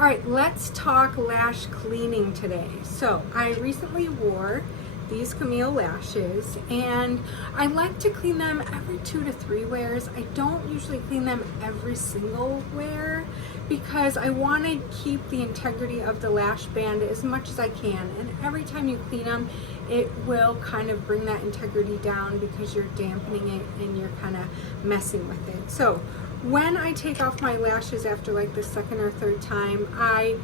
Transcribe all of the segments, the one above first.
All right, let's talk lash cleaning today. So I recently wore these Camille lashes and I like to clean them every 2 to 3 wears. I don't usually clean them every single wear because I want to keep the integrity of the lash band as much as I can, and every time you clean them it will kind of bring that integrity down because you're dampening it and you're kind of messing with it. So when I take off my lashes after like the second or third time, I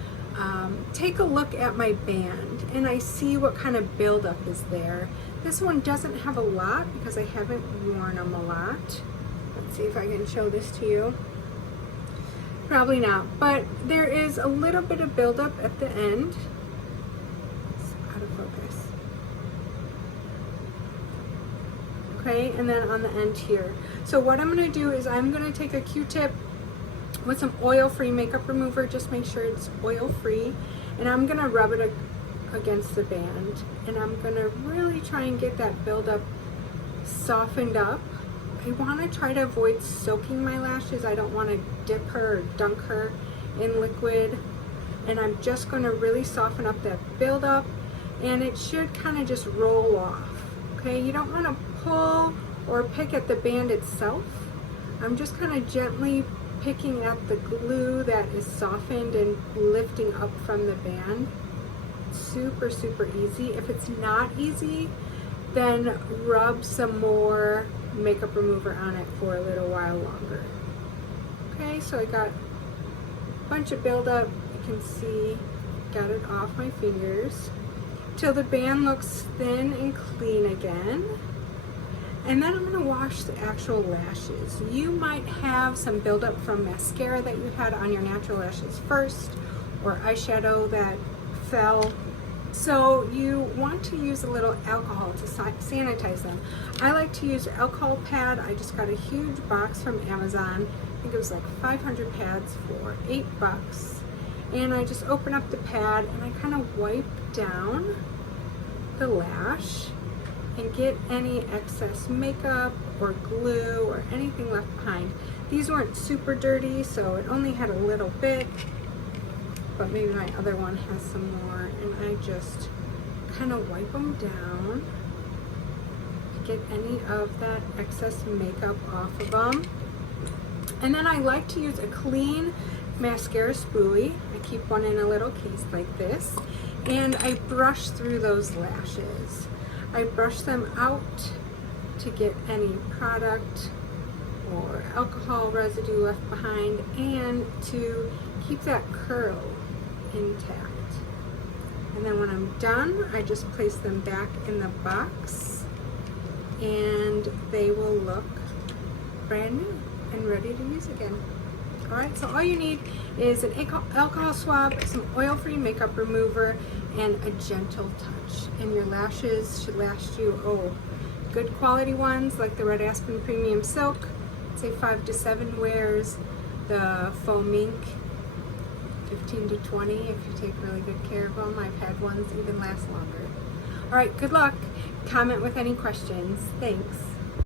take a look at my band and I see what kind of buildup is there. This one doesn't have a lot because I haven't worn them a lot. Let's see if I can show this to you. Probably not, but there is a little bit of buildup at the end. It's out of focus. Okay, and then on the end here. So what I'm going to do is I'm going to take a Q-tip with some oil-free makeup remover. Just make sure it's oil-free, and I'm going to rub it against the band, and I'm going to really try and get that buildup softened up. I want to try to avoid soaking my lashes. I don't want to dip her or dunk her in liquid, and I'm just going to really soften up that buildup, and it should kind of just roll off. Okay, you don't want to pull or pick at the band itself. I'm just kind of gently picking at the glue that is softened and lifting up from the band. Super easy. If it's not easy, then rub some more makeup remover on it for a little while longer. Okay, so I got a bunch of buildup. You can see, got it off my fingers till the band looks thin and clean again. And then I'm going to wash the actual lashes. You might have some buildup from mascara that you had on your natural lashes first, or eyeshadow that fell. So you want to use a little alcohol to sanitize them. I like to use alcohol pad. I just got a huge box from Amazon. I think it was like 500 pads for $8. And I just open up the pad and I kind of wipe down the lash and get any excess makeup or glue or anything left behind. These weren't super dirty, so it only had a little bit, but maybe my other one has some more, and I just kind of wipe them down to get any of that excess makeup off of them. And then I like to use a clean mascara spoolie. I keep one in a little case like this, and I brush through those lashes. I brush them out to get any product or alcohol residue left behind and to keep that curl intact. And then when I'm done, I just place them back in the box and they will look brand new and ready to use again. Alright, so all you need is an alcohol swab, some oil-free makeup remover, and a gentle touch. And your lashes should last you, good quality ones like the Red Aspen Premium Silk, say 5 to 7 wears. The Faux Mink, 15 to 20 if you take really good care of them. I've had ones even last longer. Alright, good luck. Comment with any questions. Thanks.